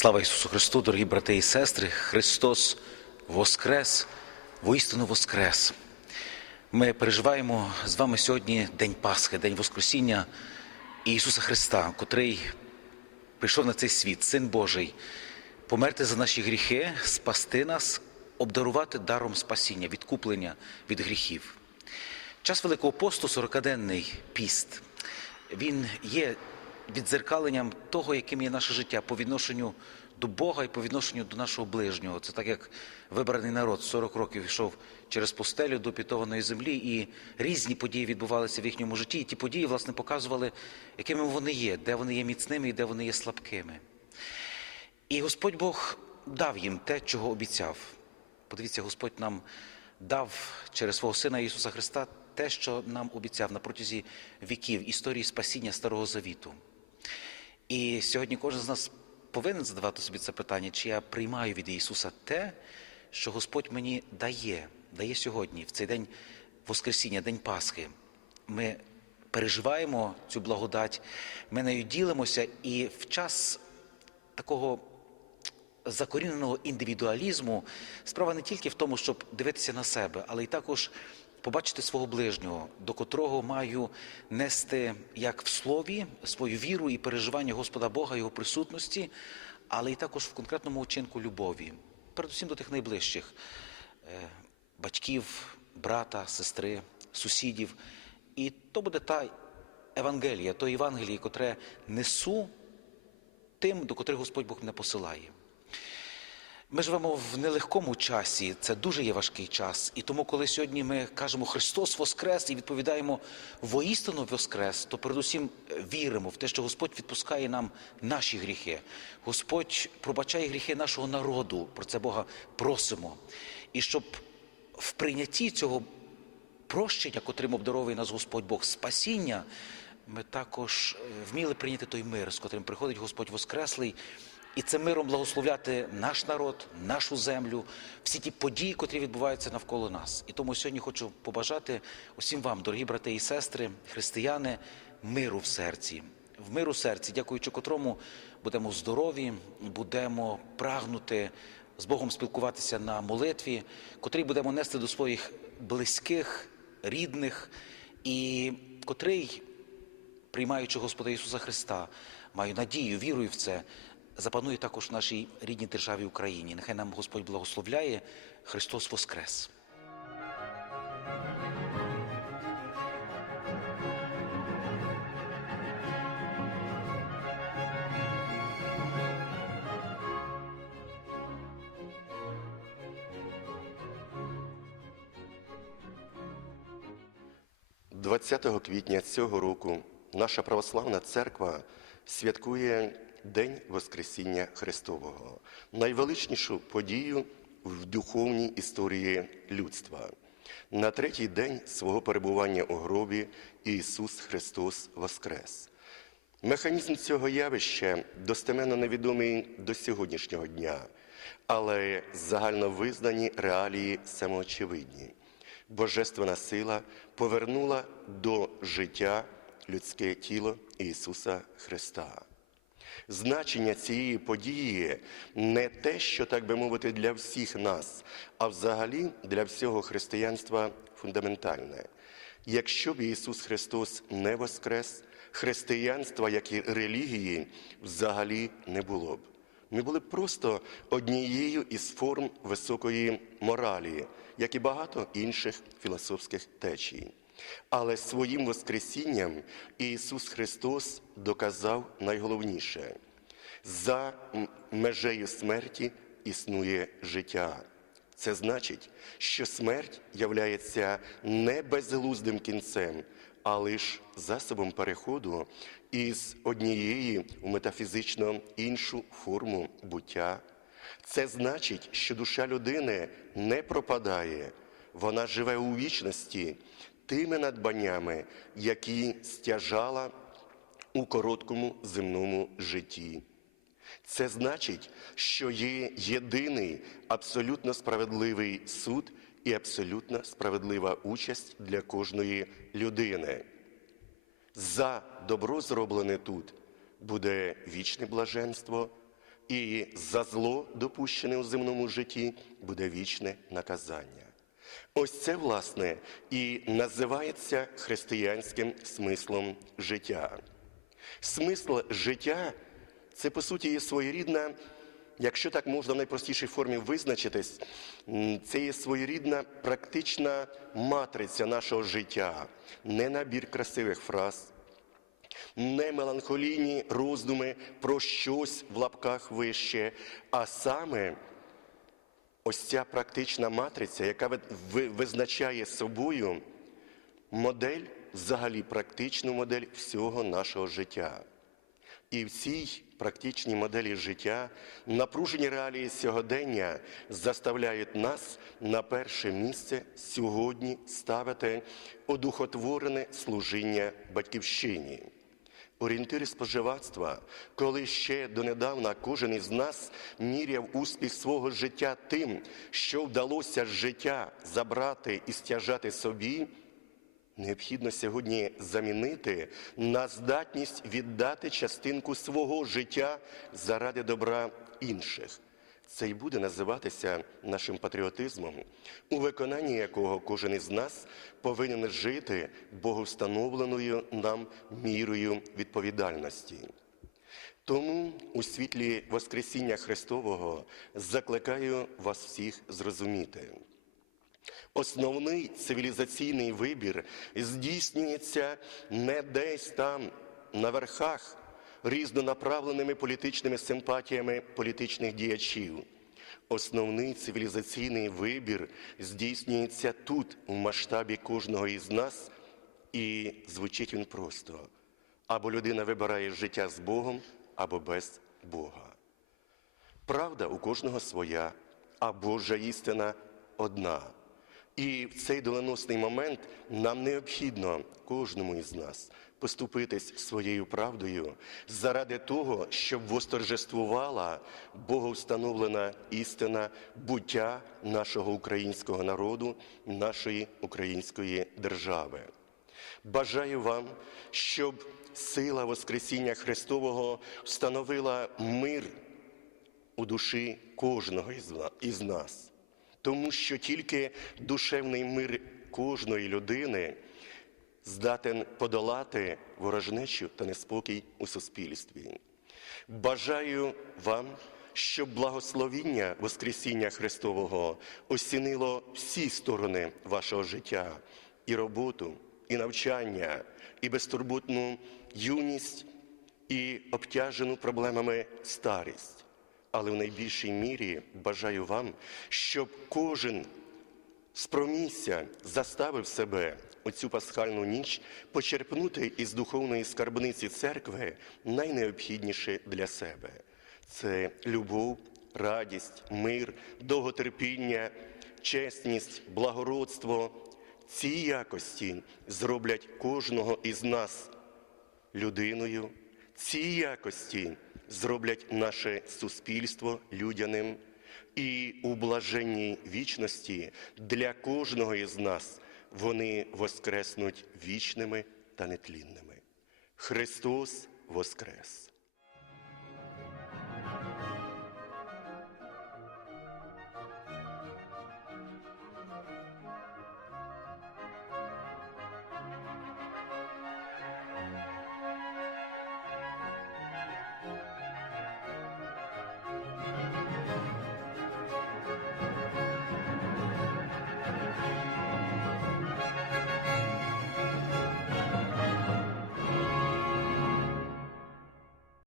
Слава Ісусу Христу, дорогі брати і сестри! Христос Воскрес, воістину Воскрес. Ми переживаємо з вами сьогодні День Пасхи, День Воскресіння Ісуса Христа, котрий прийшов на цей світ, Син Божий, померти за наші гріхи, спасти нас, обдарувати даром спасіння, відкуплення від гріхів. Час Великого посту, 40-денний піст, він є відзеркаленням того, яким є наше життя по відношенню до Бога і по відношенню до нашого ближнього. Це так, як вибраний народ 40 років йшов через пустелю до пітованої землі, і різні події відбувалися в їхньому житті. І ті події, власне, показували, якими вони є, де вони є міцними і де вони є слабкими. І Господь Бог дав їм те, чого обіцяв. Подивіться, Господь нам дав через свого Сина Ісуса Христа те, що нам обіцяв на протязі віків історії спасіння Старого Завіту. І сьогодні кожен з нас повинен задавати собі це питання, чи я приймаю від Ісуса те, що Господь мені дає, дає сьогодні, в цей день Воскресіння, День Пасхи. Ми переживаємо цю благодать, ми нею ділимося, і в час такого закоріненого індивідуалізму справа не тільки в тому, щоб дивитися на себе, але й також побачити свого ближнього, до котрого маю нести як в слові свою віру і переживання Господа Бога, Його присутності, але й також в конкретному учинку любові, передусім до тих найближчих е, батьків, брата, сестри, сусідів. І то буде та Евангелія, то Євангеліє, котре несу тим, до котрих Господь Бог мене посилає. Ми живемо в нелегкому часі, це дуже є важкий час. І тому, коли сьогодні ми кажемо Христос Воскрес і відповідаємо воістину Воскрес, то передусім віримо в те, що Господь відпускає нам наші гріхи. Господь пробачає гріхи нашого народу. Про це Бога просимо. І щоб в прийнятті цього прощення, котрим обдаровує нас Господь Бог, спасіння, ми також е, вміли прийняти той мир, з котрим приходить Господь Воскреслий, і цим миром благословляти наш народ, нашу землю, всі ті події, котрі відбуваються навколо нас. І тому сьогодні хочу побажати усім вам, дорогі брати і сестри, християни, миру в серці. В миру в серці, дякуючи котрому будемо здорові, будемо прагнути з Богом спілкуватися на молитві, котрий будемо нести до своїх близьких, рідних, і котрий, приймаючи Господа Ісуса Христа, маю надію, вірую в це, запанує також в нашій рідній державі Україні. Нехай нам Господь благословляє. Христос Воскрес! – 20 квітня цього року наша православна церква святкує День Воскресіння Христового, найвеличнішу подію в духовній історії людства. На третій день свого перебування у гробі Ісус Христос Воскрес. Механізм цього явища достеменно невідомий до сьогоднішнього дня, але загальновизнані реалії самоочевидні. Божественна сила повернула до життя людське тіло Ісуса Христа. Значення цієї події не те, що, так би мовити, для всіх нас, а взагалі для всього християнства фундаментальне. Якщо б Ісус Христос не воскрес, християнства, як і релігії, взагалі не було б. Ми були б просто однією із форм високої моралі, як і багато інших філософських течій. Але своїм Воскресінням Ісус Христос доказав найголовніше за межею смерті існує життя. Це значить, що смерть являється не безглуздим кінцем, а лише засобом переходу із однієї у метафізично іншу форму буття. Це значить, що душа людини не пропадає, вона живе у вічності тими надбаннями, які стяжала у короткому земному житті. Це значить, що є єдиний абсолютно справедливий суд і абсолютно справедлива участь для кожної людини. За добро зроблене тут буде вічне блаженство, і за зло, допущене у земному житті, буде вічне наказання. Ось це, власне, і називається християнським смислом життя. Смисл життя це, по суті, є своєрідна, якщо так можна в найпростішій формі визначитись, це є своєрідна практична матриця нашого життя, не набір красивих фраз, не меланхолійні роздуми про щось в лапках вище, а саме ось ця практична матриця, яка ви- ви- визначає собою модель, взагалі практичну модель всього нашого життя. І в цій практичній моделі життя напружені реалії сьогодення заставляють нас на перше місце сьогодні ставити одухотворене служіння батьківщині. Орієнтири споживацтва, коли ще донедавна кожен із нас міряв успіх свого життя тим, що вдалося з життя забрати і стяжати собі, необхідно сьогодні замінити на здатність віддати частинку свого життя заради добра інших. Це й буде називатися нашим патріотизмом, у виконанні якого кожен із нас повинен жити богоустановленою нам мірою відповідальності. Тому у світлі Воскресіння Христового закликаю вас всіх зрозуміти. Основний цивілізаційний вибір здійснюється не десь там на верхах різнонаправленими політичними симпатіями політичних діячів. Основний цивілізаційний вибір здійснюється тут, у масштабі кожного із нас, і звучить він просто: або людина вибирає життя з Богом, або без Бога. Правда у кожного своя, а Божа істина одна. І в цей доленосний момент нам необхідно кожному із нас поступитись своєю правдою заради того, щоб восторжествувала богоустановлена істина буття нашого українського народу, нашої української держави. Бажаю вам, щоб сила Воскресіння Христового встановила мир у душі кожного із нас. Тому що тільки душевний мир кожної людини здатен подолати ворожнечу та неспокій у суспільстві. Бажаю вам, щоб благословіння Воскресіння Христового осінило всі сторони вашого життя, і роботу, і навчання, і безтурботну юність, і обтяжену проблемами старість. Але в найбільшій мірі бажаю вам, щоб кожен спромігся заставив себе оцю пасхальну ніч почерпнути із духовної скарбниці церкви найнеобхідніше для себе. Це любов, радість, мир, довготерпіння, чесність, благородство. Ці якості зроблять кожного із нас людиною. Ці якості зроблять наше суспільство людяним. І у блаженній вічності для кожного із нас вони воскреснуть вічними та нетлінними. Христос Воскрес!